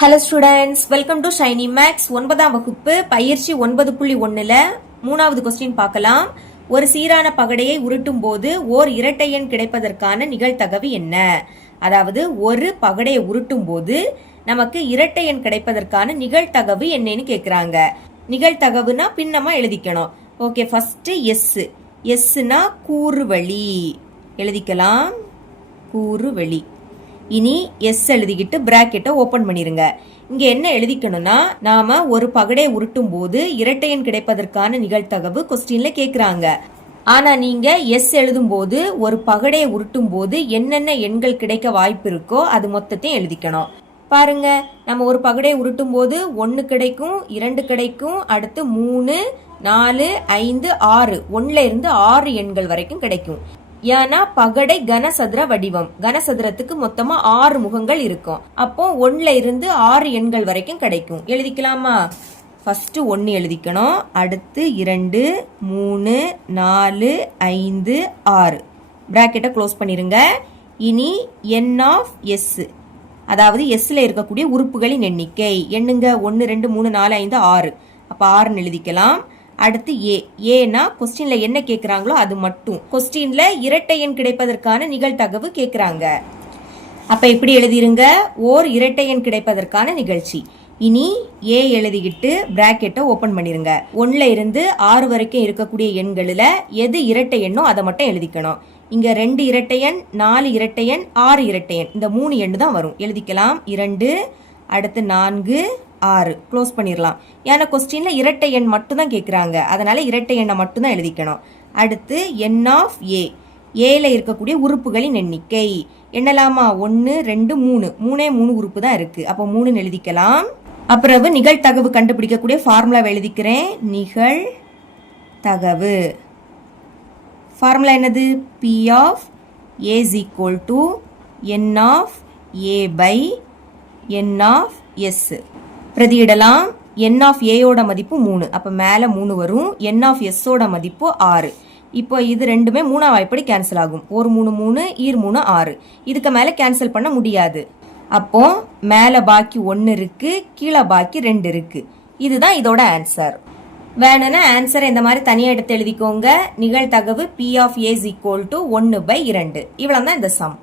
Hello students welcome to Shiny Max ஒன்பதாம் வகுப்பு பயிற்சி ஒன்பது புள்ளி ஒன்றில் மூணாவது கொஸ்டின் பார்க்கலாம். ஒரு சீரான பகடையை உருட்டும் போது ஓர் இரட்டை எண் கிடைப்பதற்கான நிகழ்தகவு என்ன? அதாவது ஒரு பகடையை உருட்டும் போது நமக்கு இரட்டை எண் கிடைப்பதற்கான நிகழ்தகவு என்னன்னு கேட்குறாங்க நிகழ்தகவுனா பின்னமா எழுதிக்கணும். ஓகே ஃபர்ஸ்ட் எஸ் எஸ்னா கூறுவழி எழுதிக்கலாம். கூறுவழி இனி எஸ் எழுதிக்கிட்டு பிராக்கெட்டை ஓப்பன் பண்ணிருங்க. இங்க என்ன எழுதிக்கணும்னா நாம ஒரு பகடை உருட்டும் போது இரட்டையன் கிடைப்பதற்கான நிகழ்தகவு கொஸ்டின்ல கேக்குறாங்க. ஆனா நீங்க எஸ் எழுதும் போது ஒரு பகடையை உருட்டும் போது என்னென்ன எண்கள் கிடைக்க வாய்ப்பு இருக்கோ அது மொத்தத்தையும் எழுதிக்கணும். பாருங்க நம்ம ஒரு பகடையை உருட்டும் போது ஒன்று கிடைக்கும் இரண்டு கிடைக்கும் அடுத்து மூணு நாலு ஐந்து ஆறு. ஒன்னுல இருந்து ஆறு எண்கள் வரைக்கும் கிடைக்கும். ஏன்னா பகடை கனசதுர வடிவம். கனசதுரத்துக்கு மொத்தமா ஆறு முகங்கள் இருக்கும். அப்போ ஒன்னுல இருந்து ஆறு எண்கள் வரைக்கும் கிடைக்கும். எழுதிக்கலாமா? ஃபஸ்ட்டு ஒன்று எழுதிக்கணும். அடுத்து இரண்டு மூணு நாலு ஐந்து ஆறு. ப்ராக்கெட்டை க்ளோஸ் பண்ணிடுங்க இனி என் ஆஃப் எஸ் அதாவது எஸ்ஸில் இருக்கக்கூடிய உறுப்புகளின் எண்ணிக்கை. எண்ணுங்க ஒன்று ரெண்டு மூணு நாலு ஐந்து ஆறு. அப்போ ஆறுன்னு எழுதிக்கலாம். அடுத்து ஏ. ஏனா கொஸ்டின்ல என்ன கேட்குறாங்களோ அது மட்டும். கொஸ்டின்ல இரட்டை எண் கிடைப்பதற்கான நிகழ்தகவு கேட்குறாங்க அப்ப இப்படி எழுதிருங்க? ஓர் இரட்டை எண் கிடைப்பதற்கான நிகழ்ச்சி. இனி ஏ எழுதிக்கிட்டு பிராக்கெட்டை ஓப்பன் பண்ணிருங்க. ஒன்ல இருந்து ஆறு வரைக்கும் இருக்கக்கூடிய எண்களில் எது இரட்டை எண்ணோ அதை மட்டும் எழுதிக்கணும். இங்க ரெண்டு இரட்டை எண் நாலு இரட்டை எண் ஆறு இரட்டை எண். இந்த மூணு எண் தான் வரும். எழுதிக்கலாம். இரண்டு அடுத்து நான்கு ஆறு. க்ளோஸ் பண்ணிடலாம் ஏன்னா கொஸ்டினில் இரட்டை எண் மட்டும்தான் கேட்குறாங்க அதனால் இரட்டை எண்ணை மட்டும்தான் எழுதிக்கணும். அடுத்து என் ஆஃப் ஏ ஏல இருக்கக்கூடிய உறுப்புகளின் எண்ணிக்கை. எண்ணலாமா ஒன்று ரெண்டு மூணு. மூணே மூணு உறுப்பு தான் இருக்குது அப்போ மூணுன்னு எழுதிக்கலாம். அப்புறவு நிகழ்தகவு கண்டுபிடிக்கக்கூடிய ஃபார்முலாவை எழுதிக்கிறேன். நிகழ் தகவு. ஃபார்முலா என்னது? P of ace equal to n of A by n of S பிரதியிடலாம். N of ஏயோட மதிப்பு மூணு. அப்போ மேலே மூணு வரும். என் ஆஃப் எஸ்ஸோட மதிப்பு ஆறு. இப்போ இது ரெண்டுமே மூணா வாய்ப்படி கேன்சல் ஆகும். ஒரு மூணு மூணு ஈர் மூணு ஆறு. இதுக்கு மேலே கேன்சல் பண்ண முடியாது. அப்போ மேலே பாக்கி ஒன்று இருக்கு கீழே பாக்கி ரெண்டு இருக்கு. இதுதான் இதோட ஆன்சர் வேணும்னா ஆன்சர் இந்த மாதிரி தனியாக எடுத்து எழுதிக்கோங்க. நிகழ்தகவு P of ace equal to ஒன்று பை இரண்டு. இவ்வளோ தான் இந்த சம்